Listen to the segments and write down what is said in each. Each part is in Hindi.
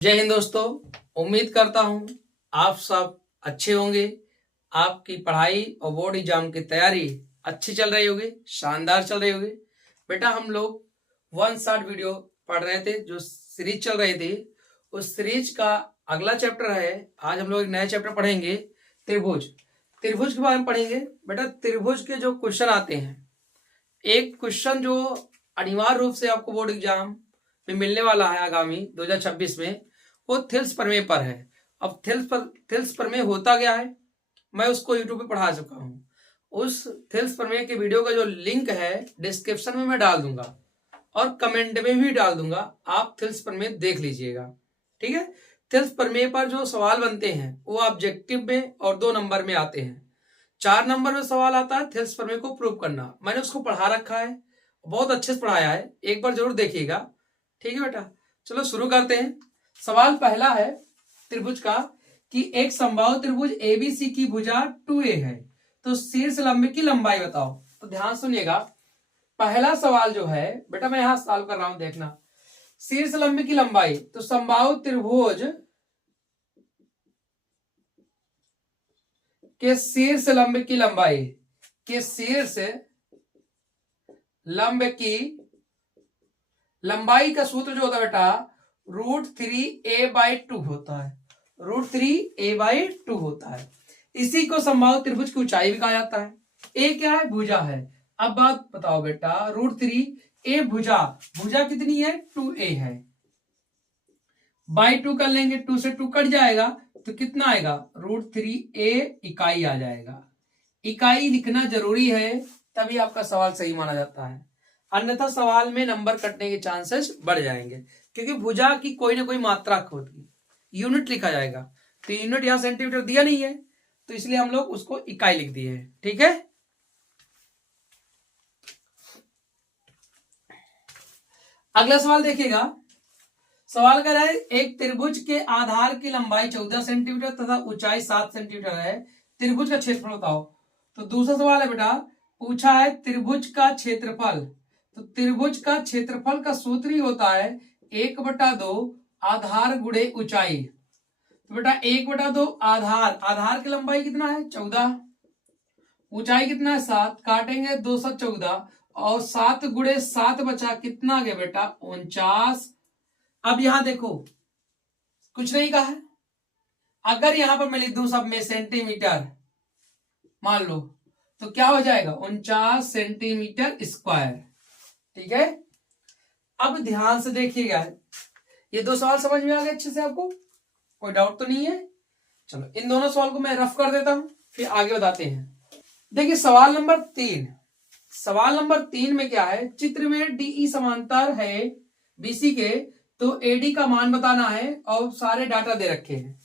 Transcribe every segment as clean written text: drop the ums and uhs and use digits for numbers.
जय हिंद दोस्तों। उम्मीद करता हूं आप सब अच्छे होंगे। आपकी पढ़ाई और बोर्ड एग्जाम की तैयारी अच्छी चल रही होगी, शानदार चल रही होगी। बेटा हम लोग वन शॉट वीडियो पढ़ रहे थे, जो सीरीज चल रही थी उस सीरीज का अगला चैप्टर है। आज हम लोग एक नया चैप्टर पढ़ेंगे, त्रिभुज। त्रिभुज के बारे में पढ़ेंगे। बेटा त्रिभुज के जो क्वेश्चन आते हैं, एक क्वेश्चन जो अनिवार्य रूप से आपको बोर्ड एग्जाम में मिलने वाला है आगामी 2026 में, वो थिल्स प्रमेय पर है। अब थिल्स प्रमेय होता क्या है, मैं उसको यूट्यूब पे पढ़ा चुका हूँ। उस थिल्स प्रमेय के वीडियो का जो लिंक है डिस्क्रिप्शन में मैं डाल दूंगा और कमेंट में भी डाल दूंगा, आप थिल्स प्रमेय देख लीजिएगा। ठीक है। थिल्स प्रमेय पर जो सवाल बनते हैं वो ऑब्जेक्टिव में और 2 नंबर में आते हैं। 4 नंबर में सवाल आता है थिल्स प्रमेय को प्रूव करना। मैंने उसको पढ़ा रखा है, बहुत अच्छे से पढ़ाया है, एक बार जरूर देखिएगा। ठीक है बेटा, चलो शुरू करते हैं। सवाल पहला है त्रिभुज का कि एक समबाहु त्रिभुज एबीसी की भुजा 2a है, तो शीर्ष लंब की लंबाई बताओ। तो ध्यान सुनिएगा, पहला सवाल जो है बेटा मैं यहां सॉल्व कर रहा हूं, देखना। शीर्ष लंब की लंबाई, तो समबाहु त्रिभुज के शीर्ष लंब की लंबाई, के शीर्ष लंब की लंबाई का सूत्र जो होता है बेटा √3a/2 होता है। √3a/2 होता है। इसी को समबाहु त्रिभुज की ऊंचाई भी कहा जाता है। ए क्या है, भुजा है। अब बात बताओ बेटा, √3a भुजा, भुजा कितनी है, 2a है, बाई 2 कर लेंगे, 2 से 2 कट जाएगा तो कितना आएगा, √3a इकाई आ जाएगा। इकाई लिखना जरूरी है, तभी आपका सवाल सही माना जाता है, अन्यथा सवाल में नंबर कटने के चांसेस बढ़ जाएंगे, क्योंकि भुजा की कोई ना कोई मात्रा होती, यूनिट लिखा जाएगा। तो यूनिट यहां सेंटीमीटर दिया नहीं है, तो इसलिए हम लोग उसको इकाई लिख दिए हैं। ठीक है। अगला सवाल देखिएगा। सवाल कर रहा है एक त्रिभुज के आधार की लंबाई 14 सेंटीमीटर तथा ऊंचाई 7 सेंटीमीटर है, त्रिभुज का क्षेत्रफल बताओ। तो दूसरा सवाल है बेटा, पूछा है त्रिभुज का क्षेत्रफल। तो त्रिभुज का क्षेत्रफल का सूत्र ही होता है 1/2 आधार गुणे ऊंचाई। तो बेटा 1/2 आधार, आधार की लंबाई कितना है, 14, ऊंचाई कितना है 7, काटेंगे 214 और 7 गुणे 7 बचा कितना आ गया बेटा, 49। अब यहां देखो कुछ नहीं कहा है, अगर यहां पर मैं लिख दूं सब में सेंटीमीटर मान लो, तो क्या हो जाएगा, 49 सेंटीमीटर स्क्वायर। ठीक है। अब ध्यान से देखिएगा, ये 2 सवाल समझ में आ गए अच्छे से, आपको कोई डाउट तो नहीं है। चलो इन दोनों सवाल को मैं रफ कर देता हूं, फिर आगे बताते हैं। देखिए सवाल नंबर 3, सवाल नंबर 3 में क्या है, चित्र में डीई समांतर है बीसी के, तो एडी का मान बताना है और सारे डाटा दे रखे हैं।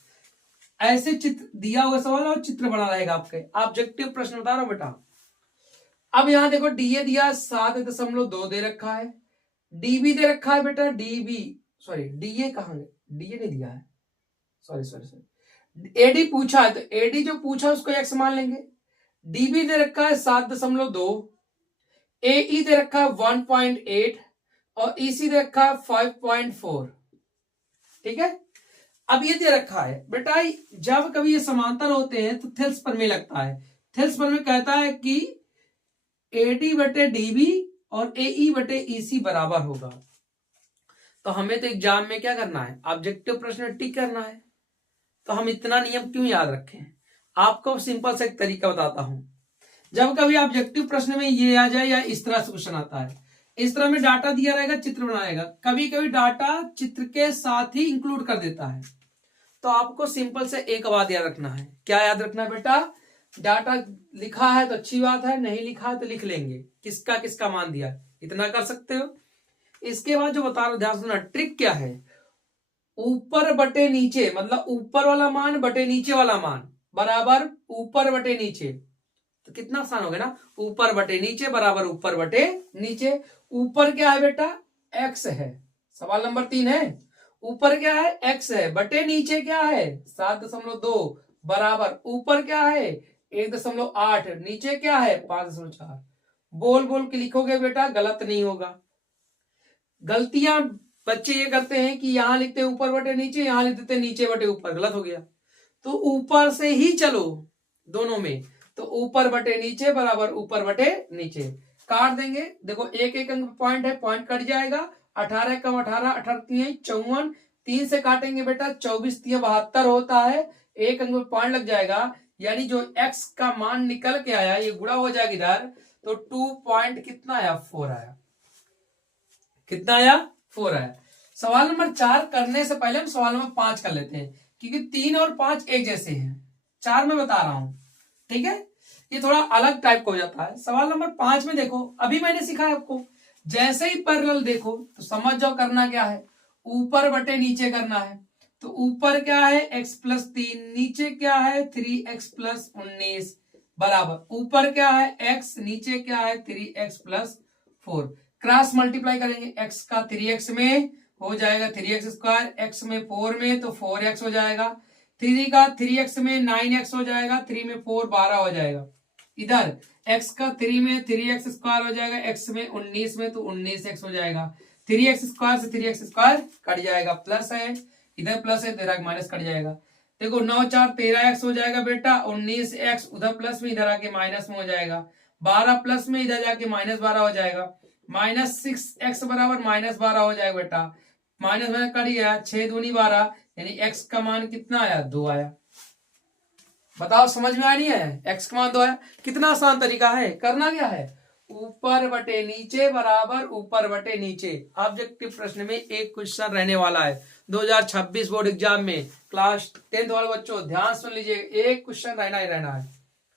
ऐसे चित्र दिया हुआ सवाल और चित्र बना रहेगा आपके, ऑब्जेक्टिव प्रश्न बता रहा हूं बेटा। अब यहां देखो डीए दिया 7.2 दे रखा है, डीबी दे रखा है बेटा, डीबी सॉरी डीए कहां है, डीए नहीं दिया है, सॉरी एडी पूछा है, तो एडी जो पूछा उसको एक्स मान लेंगे। डीबी दे रखा है 7.2, एई दे रखा है 1.8 और ईसी दे रखा है 5.4। ठीक है। अब ये दे रखा है बेटा, जब कभी ये समांतर होते हैं तो थिल्स प्रमेय लगता है। थिल्स प्रमेय कहता है कि एडी बटे डीबी और एई बटे ईसी बराबर होगा। तो हमें तो एग्जाम में क्या करना है, ऑब्जेक्टिव प्रश्न टिक करना है, तो हम इतना नियम क्यों याद रखें। आपको सिंपल सा एक तरीका बताता हूं, जब कभी ऑब्जेक्टिव प्रश्न में ये आ जाए या इस तरह से क्वेश्चन आता है, इस तरह में डाटा दिया रहेगा, चित्र बनाएगा, कभी कभी डाटा चित्र के साथ ही इंक्लूड कर देता है, तो आपको सिंपल से एक बात याद रखना है। क्या याद रखना है बेटा, डाटा लिखा है तो अच्छी बात है, नहीं लिखा है तो लिख लेंगे किसका किसका मान दिया, इतना कर सकते हो। इसके बाद जो बता रहा हूं ध्यान सुनना, ट्रिक क्या है, ऊपर बटे नीचे, मतलब ऊपर वाला मान बटे नीचे वाला मान बराबर ऊपर बटे नीचे, तो कितना आसान हो गया ना, ऊपर बटे नीचे बराबर ऊपर बटे नीचे। ऊपर क्या है बेटा, एक्स है, सवाल नंबर 3 है, ऊपर क्या है, एक्स है, बटे नीचे क्या है 7.2 बराबर ऊपर क्या है 1.8, नीचे क्या है 5.4। बोल बोल के लिखोगे बेटा, गलत नहीं होगा। गलतियां बच्चे ये करते हैं कि यहां लिखते हैं ऊपर बटे नीचे, यहां लिख देते हैं नीचे बटे ऊपर, गलत हो गया। तो ऊपर से ही चलो दोनों में, तो ऊपर बटे नीचे बराबर ऊपर बटे नीचे, काट देंगे। देखो एक एक अंक पॉइंट है, पॉइंट कट जाएगा। 18 कम 18, 18 54, 3 से काटेंगे बेटा 24 72 होता है, एक अंक में पॉइंट लग जाएगा, यानी जो x का मान निकल के आया ये गुणा हो जाएगा इधर, तो 2 पॉइंट कितना आया 4 आया। कितना आया 4 आया। सवाल नंबर 4 करने से पहले हम सवाल नंबर 5 कर लेते हैं, क्योंकि 3 और 5 एक जैसे हैं, 4 में बता रहा हूं, ठीक है, ये थोड़ा अलग टाइप का हो जाता है। सवाल नंबर 5 में देखो, अभी मैंने सिखाया आपको, जैसे ही पैरेलल देखो तो समझ जाओ करना क्या है, ऊपर बटे नीचे करना है। तो ऊपर क्या है x प्लस 3, नीचे क्या है 3x प्लस 19 बराबर, ऊपर क्या है x, नीचे क्या है 3x प्लस 4। क्रॉस मल्टीप्लाई करेंगे, x का 3x में हो जाएगा 3x स्क्वायर, x में 4 में तो 4x हो जाएगा, 3 का 3x में 9x हो जाएगा, 3 में 4 12 हो जाएगा। इधर x का 3 में 3x स्क्वायर हो जाएगा, x में 19 में तो 19x हो जाएगा, 3x स्क्वायर से 3x स्क्वायर कट जाएगा, प्लस है इधर प्लस है, 13 माइनस कट जाएगा। देखो 9 4 13x हो जाएगा बेटा, 19x उधर प्लस में इधर आके माइनस में हो जाएगा, 12 प्लस में इधर जाके माइनस 12 हो जाएगा, माइनस 6x बराबर माइनस 12 हो जाएगा बेटा, माइनस में कट गया 6 दूनी 12, यानी x का मान कितना आया 2 आया। बताओ समझ में आ रही है, x का मान 2 आया। कितना आसान तरीका है, करना क्या है, ऊपर बटे नीचे बराबर ऊपर बटे नीचे। ऑब्जेक्टिव प्रश्न में एक क्वेश्चन रहने वाला है 2026 बोर्ड एग्जाम में, क्लास 10th वाले बच्चों ध्यान सुन लीजिए, एक क्वेश्चन रहना ही रहना है,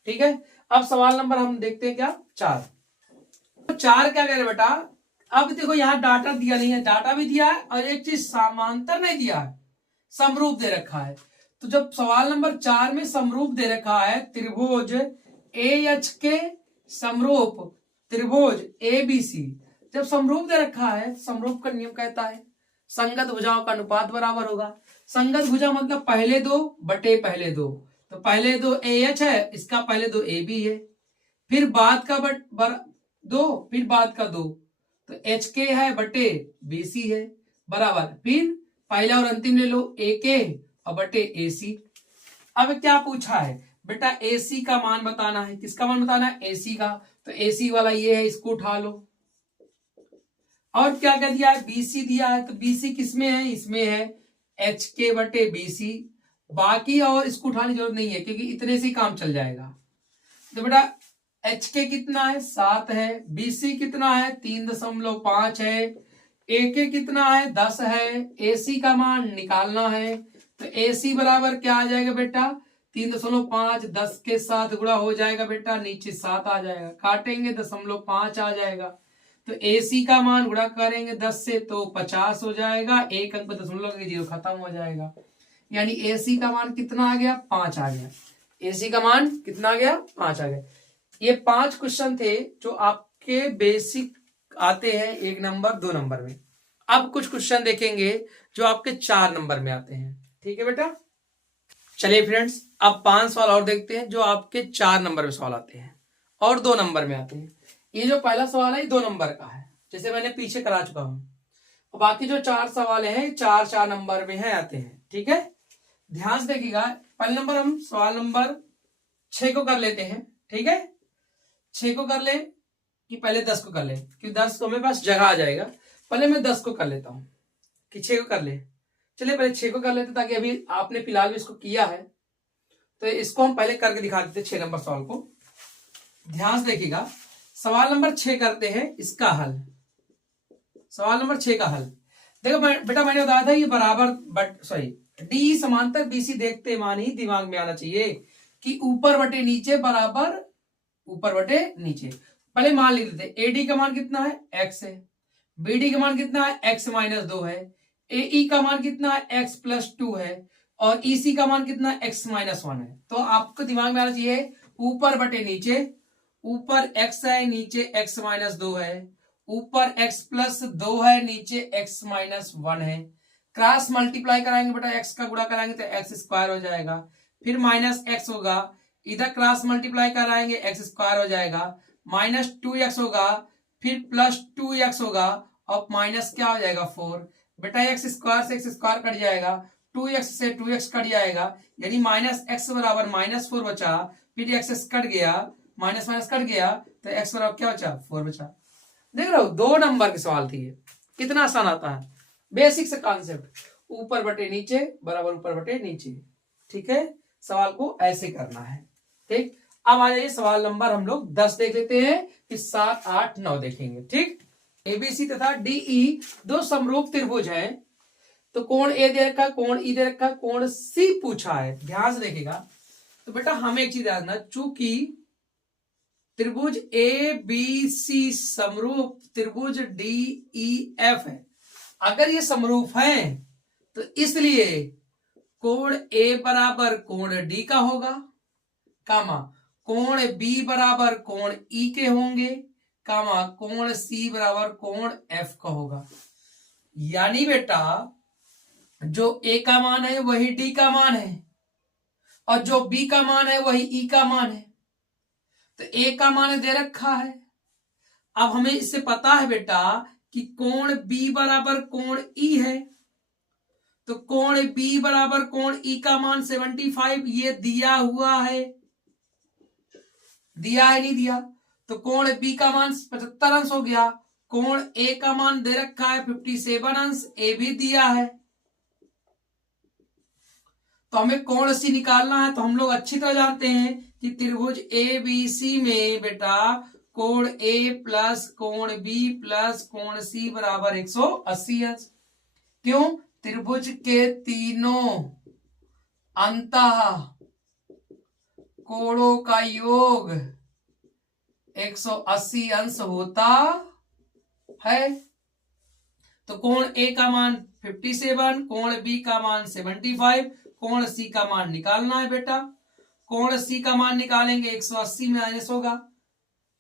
ठीक है। अब सवाल नंबर हम देखते हैं क्या 4। तो 4 क्या कह रहे बेटा, अब देखो यहाँ डाटा दिया नहीं है, डाटा भी दिया है और एक चीज समांतर नहीं दिया है, समरूप दे रखा है। तो जब सवाल नंबर 4 में समरूप दे रखा है, त्रिभुज AH के समरूप त्रिभुज ABC, जब समरूप दे रखा है, समरूप का नियम कहता है संगत भुजाओं का अनुपात बराबर होगा। संगत भुजा मतलब पहले दो बटे पहले दो, तो पहले दो AH है, इसका पहले दो AB है, फिर बाद का दो, फिर बाद का दो, तो HK है बटे BC है बराबर, फिर पहला और अंतिम ले लो AK और बटे AC। अब क्या पूछा है बेटा, AC का मान बताना है, किसका मान बताना है AC का, तो AC वाला ये है, इसको उठा लो। और क्या कह दिया है BC दिया है, तो BC किसमें है, इसमें है HK बटे BC, बाकी और इसको उठाने की जरूरत नहीं है क्योंकि इतने से काम चल जाएगा। तो बेटा HK कितना है 7 है, BC कितना है 3.5 है, AK कितना है 10 है, AC का मान निकालना है, तो AC बराबर क्या आ जाएगा बेटा 3.5, 10 के साथ गुणा हो जाएगा बेटा, नीचे 7 आ जाएगा, काटेंगे 0.5 आ जाएगा, तो AC का मान गुणा करेंगे 10 से तो 50 हो जाएगा, एक अंक पे दशमलव के 0 खत्म हो जाएगा, यानी AC का मान कितना आ गया 5 आ गया। AC का मान कितना आ गया 5 आ गया। ये 5 क्वेश्चन थे जो आपके बेसिक आते हैं 1 नंबर 2 नंबर में। अब कुछ क्वेश्चन देखेंगे जो आपके 4 नंबर में आते हैं, ठीक है बेटा। चलिए फ्रेंड्स, अब 5 सवाल और देखते हैं जो आपके 4 नंबर में सवाल आते हैं और 2 नंबर में आते हैं। ये जो पहला सवाल है ये 2 नंबर का है, जैसे मैंने पीछे करा चुका हूं, और बाकी जो 4 सवाल हैं 4 नंबर में है आते हैं, ठीक है। ध्यान से देखिएगा, पहले नंबर हम सवाल नंबर 6 को कर लेते हैं, ठीक है। 6 को कर ले कि पहले 10 को कर ले, क्योंकि 10 को मेरे पास जगह आ जाएगा, पहले मैं 10 को कर लेता हूं कि 6 को कर ले। चलिए पहले 6 को कर लेते ताकि अभी आपने फिलहाल भी इसको किया है तो इसको हम पहले करके दिखा देते 6 नंबर सवाल को। ध्यान से देखिएगा, सवाल नंबर 6 करते हैं इसका हल। सवाल नंबर 6 का हल देखो बेटा, मैंने बताया था ये बराबर डी समांतर बीसी देखते मान ही दिमाग में आना चाहिए कि ऊपर बटे नीचे बराबर ऊपर बटे नीचे। पहले मान लिख देते, एडी का मान कितना है x है, बीडी का मान कितना है x माइनस 2 है, AE का मान कितना है x प्लस 2 है, और EC का मान कितना है x माइनस 1 है। तो आपको दिमाग में आना चाहिए ऊपर बटे नीचे, ऊपर x है नीचे x माइनस 2 है, ऊपर x प्लस 2 है नीचे x माइनस 1 है, क्रॉस मल्टीप्लाई कराएंगे बेटा, x का गुणा कराएंगे तो x स्क्वायर हो जाएगा, फिर माइनस x होगा, इधर क्रॉस मल्टीप्लाई कराएंगे x स्क्वायर हो जाएगा, माइनस 2x होगा, फिर प्लस 2x होगा और माइनस क्या हो जाएगा 4, बेटा एक्स स्क्वायर से एक्स स्क्वायर कट जाएगा, 2x से 2x कट जाएगा, यानी माइनस एक्स बराबर -4 बचा, फिर एक्स कट गया, माइनस माइनस कट गया, तो एक्स बराबर क्या बचा, 4 बचा। देख रहे हो, 2 नंबर के सवाल थी ये, कितना आसान आता है, बेसिक से कॉन्सेप्ट, ऊपर बटे नीचे बराबर ऊपर बटे नीचे। ठीक है, सवाल को ऐसे करना है। ठीक, अब आ जाइए सवाल नंबर हम लोग 10 देख लेते हैं, फिर 7, 8, 9 देखेंगे। ठीक, एबीसी तथा डीई दो समरूप त्रिभुज हैं, तो कोण ए दे रखा, कोण ई दे रखा, कोण सी पूछा है, ध्यान से देखेगा। तो बेटा हमें एक चीज याद, चूंकि त्रिभुज ए बी सी समरूप त्रिभुज डी ई एफ है, अगर ये समरूप है तो इसलिए कोण ए बराबर कोण डी का होगा, कामा कोण बी बराबर कोण ई के होंगे, कामा कोण सी बराबर कोण एफ का होगा। यानी बेटा जो ए का मान है वही डी का मान है, और जो बी का मान है वही ई का मान है। तो ए का मान दे रखा है, अब हमें इससे पता है बेटा कि कोण बी बराबर कोण ई है, तो कोण बी बराबर कोण ई का मान 75 ये दिया हुआ है, दिया है नहीं दिया, तो कोण बी का मान 75 अंश हो गया, कोण ए का मान दे रखा है 57 अंश, ए भी दिया है। तो हमें कोण सी निकालना है, तो हम लोग अच्छी तरह जानते हैं कि त्रिभुज ए बी सी में बेटा कोण ए प्लस कोण बी प्लस कोण सी बराबर 180 अंश। क्यों, त्रिभुज के तीनों अंतः कोणों का योग 180 अंश होता है। तो कोण ए का मान 57, कोण बी का मान 75, कोण सी का मान निकालना है बेटा। कोण सी का मान निकालेंगे, 180 में माइनस होगा,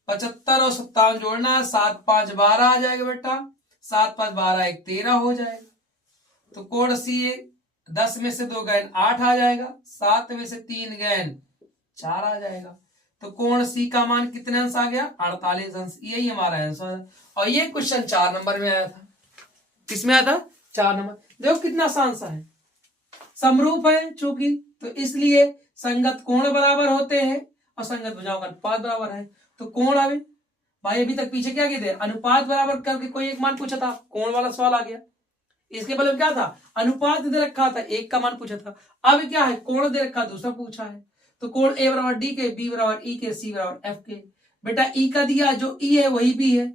75 और 57 जोड़ना है, 7 5 12 आ जाएगा बेटा, 7 5 12 1 13 हो जाएगा। तो कोण सी 10 में से 2 गैन 8 आ जाएगा, 7 में से 3 गैन 4 आ जाएगा। तो कोण सी का मान कितने अंश आ गया, 48 अंश। यही हमारा आंसर है, और ये क्वेश्चन 4 नंबर में आया था। किसमें आया था, 4 नंबर। देखो कितना आसान सा है, समरूप है चूंकि, तो इसलिए संगत कोण बराबर होते हैं और संगत भुजाओं का अनुपात बराबर है। तो कोण अभी भाई अभी तक पीछे क्या किए थे, अनुपात बराबर करके कोई एक मान पूछा था, कोण वाला सवाल आ गया। इसके बदले क्या था, अनुपात दे रखा था, एक का मान पूछा था। अब क्या है, कोण दे रखा दूसरा पूछा है। तो कोण ए बराबर डी के, बी बराबर ई के, सी बराबर एफ के। बेटा ई का दिया, जो ई है वही बी है,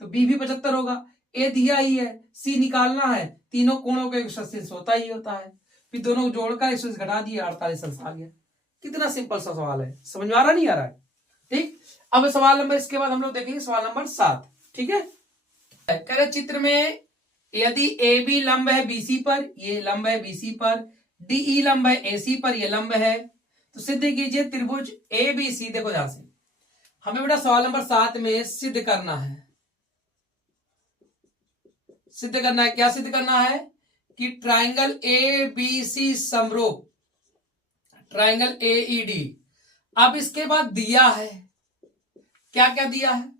तो बी भी 75 होगा। ए दिया ही है, सी निकालना है, तीनों कोणों का 180 होता ही होता है, फिर दोनों जोड़कर 180 घटा दिए, 48 अंश आ गया। कितना सिंपल सा सवाल है, समझ में आ रहा नहीं आ रहा है। ठीक, अब सवाल नंबर, इसके बाद हम लोग देखेंगे सवाल नंबर 7। ठीक है, कह रहे चित्र में यदि ए बी लंब है बीसी पर, ये लंब है बीसी पर, डीई लंब है एसी पर, ये लंब है, तो सिद्ध कीजिए त्रिभुज ए बी सी। देखो ध्यान से, हमें बेटा सवाल नंबर 7 में सिद्ध करना है, सिद्ध करना है, क्या सिद्ध करना है कि ट्राइंगल ए बी सी समरूप, ट्राइंगल ए ई डी। अब इसके बाद दिया है, क्या क्या दिया है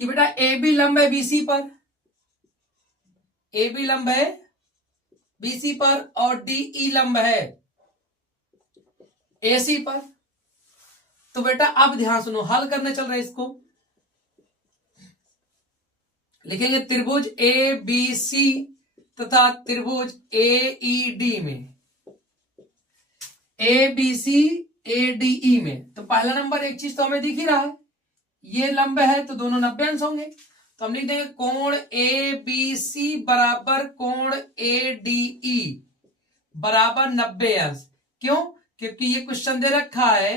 कि बेटा ए बी लंब है बीसी पर, ए बी लंब है बीसी पर, और डीई लंब है एसी पर। तो बेटा अब ध्यान सुनो, हल करने चल रहा है इसको, लिखेंगे त्रिभुज ए बी सी तथा त्रिभुज ए ई डी में, ए B C A D E में। तो पहला नंबर एक चीज तो हमें दिख ही रहा है, ये लंब है तो दोनों 90 अंश होंगे, तो हम लिख देंगे कोण ए बी सी बराबर कोण ए डी ई बराबर 90 अंश। क्यों, क्योंकि ये क्वेश्चन दे रखा है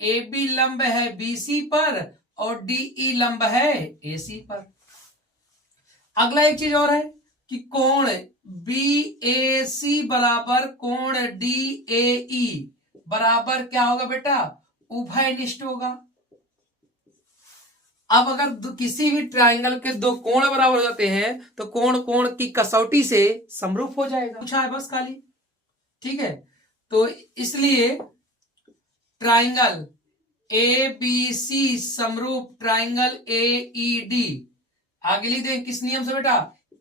ए बी लंब है बीसी पर और डीई लंब है एसी पर। अगला एक चीज और है कि कोण बी ए सी बराबर कोण डी ए ई बराबर क्या होगा बेटा, उभयनिष्ठ होगा। अब अगर किसी भी ट्राइंगल के दो कोण बराबर हो जाते हैं तो कोण कोण की कसौटी से समरूप हो जाएगा, पूछा है बस खाली। ठीक है, तो इसलिए ट्राइंगल ए बी सी समरूप ट्राइंगल ए ई डी, आगे लिख दें किस नियम से बेटा,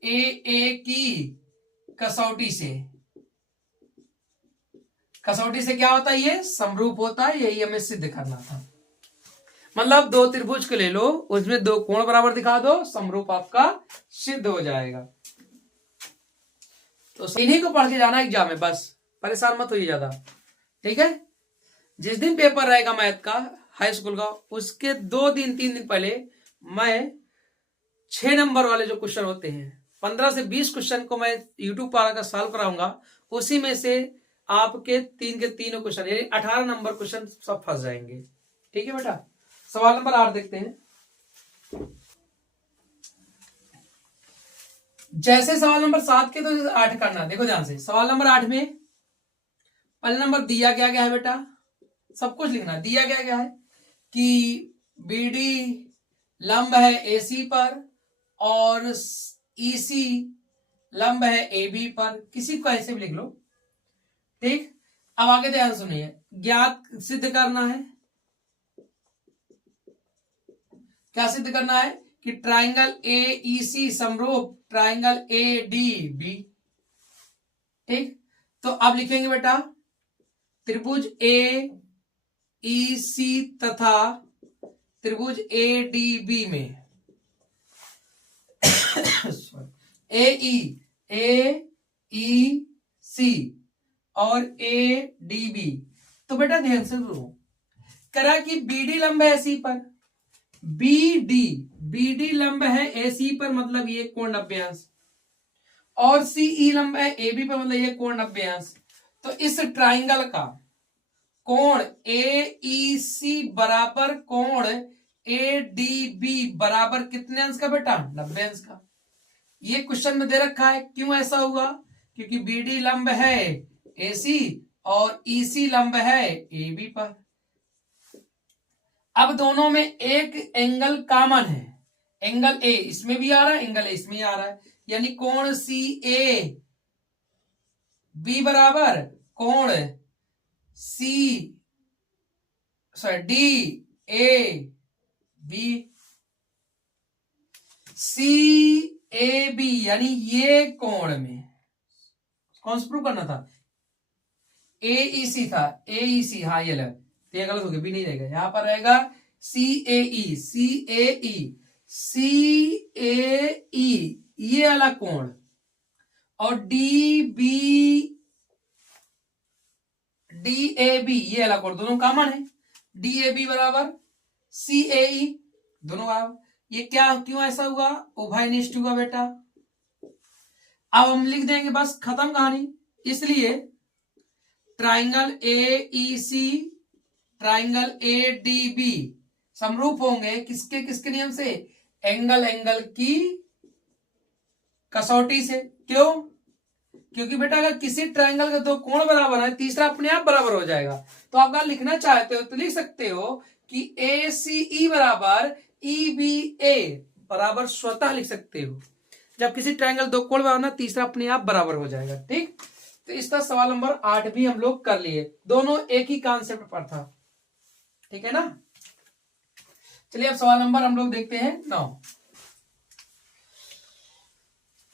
ए की कसौटी से, कसौटी से क्या होता है, ये समरूप होता है, यही हमें सिद्ध करना था। मतलब दो त्रिभुज को ले लो, उसमें दो कोण बराबर दिखा दो, समरूप आपका सिद्ध हो जाएगा। तो इन्हीं को पढ़ के जाना एग्जाम में, बस परेशान मत होइए ज्यादा, ठीक है। जिस दिन पेपर रहेगा मैथ का हाई स्कूल का, उसके 2 दिन 3 दिन पहले मैं 6 नंबर वाले जो क्वेश्चन होते हैं 15 से 20 क्वेश्चन को मैं यूट्यूब पर आकर सॉल्व कराऊंगा। उसी में से आपके 3 के 3 क्वेश्चन यानी 18 नंबर क्वेश्चन सब फंस जाएंगे, ठीक है बेटा। सवाल नंबर 8 देखते हैं। जैसे सवाल नंबर 7 के तो 8 करना, देखो ध्यान से। सवाल नंबर 8 में पहले नंबर दिया क्या गया है बेटा, सब कुछ लिखना। दिया क्या गया है कि बीडी लंब है एसी पर और ईसी लंब है एबी पर, किसी को ऐसे भी लिख लो, ठीक। अब आगे ध्यान सुनिए, ज्ञात सिद्ध करना है। क्या सिद्ध करना है कि ट्राइंगल ए ई सी समरूप ट्राइंगल ए डी बी, ठीक। तो अब लिखेंगे बेटा त्रिभुज ए ई सी तथा त्रिभुज ए डी बी में ए ई सी और ए डी बी। तो बेटा ध्यान से सुनो, करा कि बीडी लंब है एसी पर, बीडी लंब है एसी पर, मतलब ये कोण 90 अंश, और सीई लंब है एबी पर, मतलब ये कोण 90 अंश। तो इस ट्राइंगल का कोण ए ई सी बराबर कोण ए डी बी बराबर कितने अंश का बेटा, 90 अंश का। ये क्वेश्चन में दे रखा है। क्यों ऐसा हुआ, क्योंकि बीडी लंब है एसी और ईसी लंब है एबी पर। अब दोनों में एक एंगल कॉमन है, एंगल ए इसमें भी आ रहा है, एंगल ए इसमें आ रहा है, यानी कोण सी ए बी बराबर कोण D A B, C A B यानी ये कोण में कौन सा प्रूव करना था, ए ई सी था, ए ई सी, हाँ ये लग, तो ये गलत हो गया, बी नहीं रहेगा, यहां पर रहेगा सी ए ई, सी ए ई, सी ए ई ये वाला कोण, और D B D A B ये वाला कोण, दोनों कॉमन है। डी ए बी बराबर सी ए ई, दोनों बराबर। ये क्या क्यों ऐसा हुआ, उभयनिष्ठ हुआ बेटा। अब हम लिख देंगे, बस खत्म कहानी। इसलिए triangle A E C triangle A D B समरूप होंगे किसके किसके नियम से, एंगल की कसौटी से। क्यों, क्योंकि बेटा अगर किसी ट्राइंगल के दो कोण बराबर है, तीसरा अपने आप बराबर हो जाएगा। तो आप अगर लिखना चाहते हो तो लिख सकते हो कि ए सी ई बराबर ई बी ए बराबर स्वतः लिख सकते हो। जब किसी ट्राइंगल दो कोण बराबर ना, तीसरा अपने आप बराबर हो जाएगा, ठीक। तो इसका सवाल नंबर 8 भी हम लोग कर लिए, दोनों एक ही कॉन्सेप्ट पर था, ठीक है ना। चलिए अब सवाल नंबर हम लोग देखते हैं 9।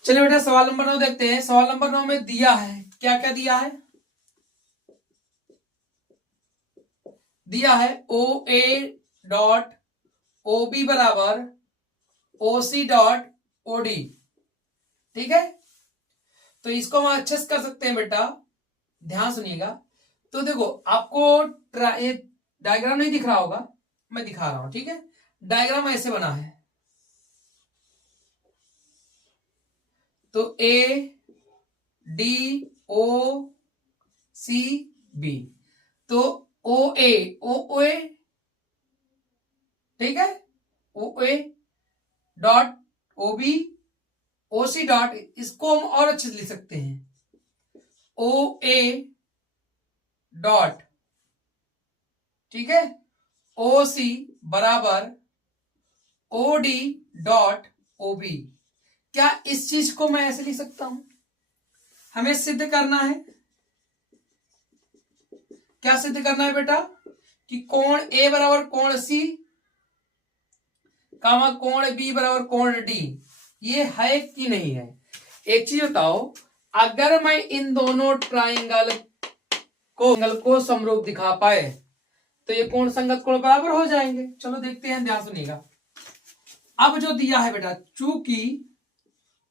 चलिए बेटा सवाल नंबर 9 देखते हैं। सवाल नंबर 9 में दिया है, क्या क्या दिया है, दिया है O A dot O B बराबर ओ सी डॉट ओ डी, ठीक है। तो इसको हम अच्छे से कर सकते हैं बेटा, ध्यान सुनिएगा। तो देखो आपको डायग्राम नहीं दिख रहा होगा, मैं दिखा रहा हूं, ठीक है। डायग्राम ऐसे बना है, तो A D O C B, तो ओ ए ठीक है, O A dot O B O C dot, इसको हम और अच्छे से लिख सकते हैं ओ ए डॉट, ठीक है, ओ सी बराबर O D dot O B. क्या इस चीज को मैं ऐसे लिख सकता हूं, हमें सिद्ध करना है। क्या सिद्ध करना है बेटा, कि कोण ए बराबर कोण सी कामा कोण बी बराबर कोण डी, ये है कि नहीं है। एक चीज बताओ, अगर मैं इन दोनों ट्राइंगल को समरूप दिखा पाए तो ये कोण संगत कोण बराबर हो जाएंगे। चलो देखते हैं, ध्यान सुनिएगा। अब जो दिया है बेटा, चूंकि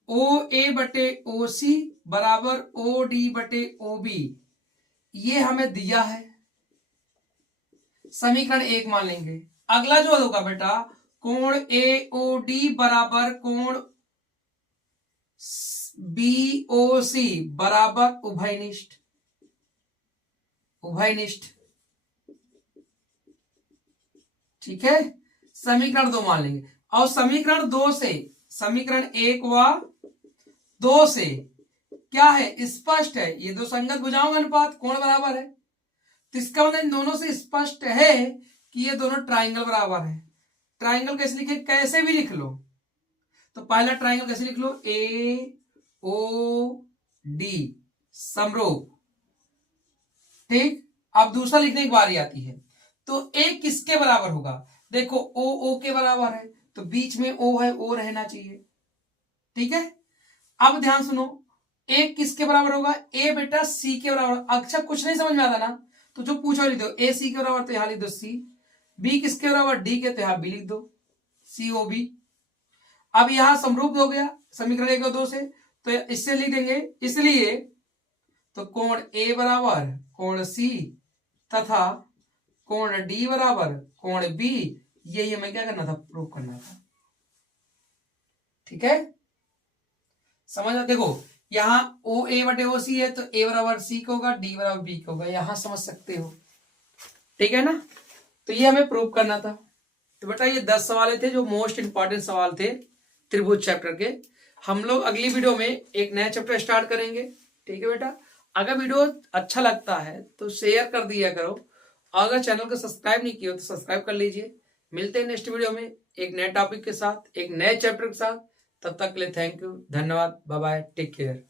ओ ए बटे ओ सी बराबर ओ डी बटे ओ बी, ये हमें दिया है, समीकरण 1 मान लेंगे। अगला जो होगा बेटा, कोण ए ओ डी बराबर कोण बी ओ सी बराबर उभयनिष्ठ, उभयनिष्ठ, ठीक है। समीकरण 2 मान लेंगे, और समीकरण 2 से, समीकरण 1 व 2 से क्या है, स्पष्ट है, ये दो संगत भुजाओं का अनुपात कोण बराबर है। तो इसका मतलब इन दोनों से स्पष्ट है कि ये दोनों ट्राइंगल बराबर है। ट्राइंगल कैसे लिखे, कैसे भी लिख लो। तो पहला ट्राइंगल कैसे लिख लो, ए ओ डी समरूप, ठीक। अब दूसरा लिखने की बारी आती है, तो ए किसके बराबर होगा, देखो ओ ओ के बराबर है, तो बीच में ओ है, ओ रहना चाहिए, ठीक है। अब ध्यान सुनो, ए किसके बराबर होगा, ए बेटा सी के बराबर। अच्छा कुछ नहीं समझ में आता ना, तो जो पूछो लिख दो, ए सी के बराबर तो यहां लिख दो सी, बी किसके बराबर, डी के, तो यहां बी लिख दो, सी ओ बी। अब यहां समरूप हो गया समीकरण 1 और 2 से, तो इससे लिख देंगे, इसलिए तो कोण ए बराबर कोण सी तथा कोण डी बराबर कोण बी, यही हमें क्या करना था, प्रूव करना था, ठीक है। समझ आ, देखो यहां ओ ए बटे ओ सी है, तो ए बराबर सी का होगा, डी बराबर बी का होगा, यहां समझ सकते हो, ठीक है ना। तो ये हमें प्रूव करना था। तो बेटा ये 10 सवाल थे जो मोस्ट इंपॉर्टेंट सवाल थे त्रिभुज चैप्टर के। हम लोग अगली वीडियो में एक नया चैप्टर स्टार्ट करेंगे, ठीक है बेटा। अगर वीडियो अच्छा लगता है तो शेयर कर दिया करो, अगर चैनल को सब्सक्राइब नहीं किया तो सब्सक्राइब कर लीजिए। मिलते हैं नेक्स्ट वीडियो में एक नए टॉपिक के साथ, एक नए चैप्टर के साथ। तब तक के लिए थैंक यू, धन्यवाद, बाय बाय, टेक केयर।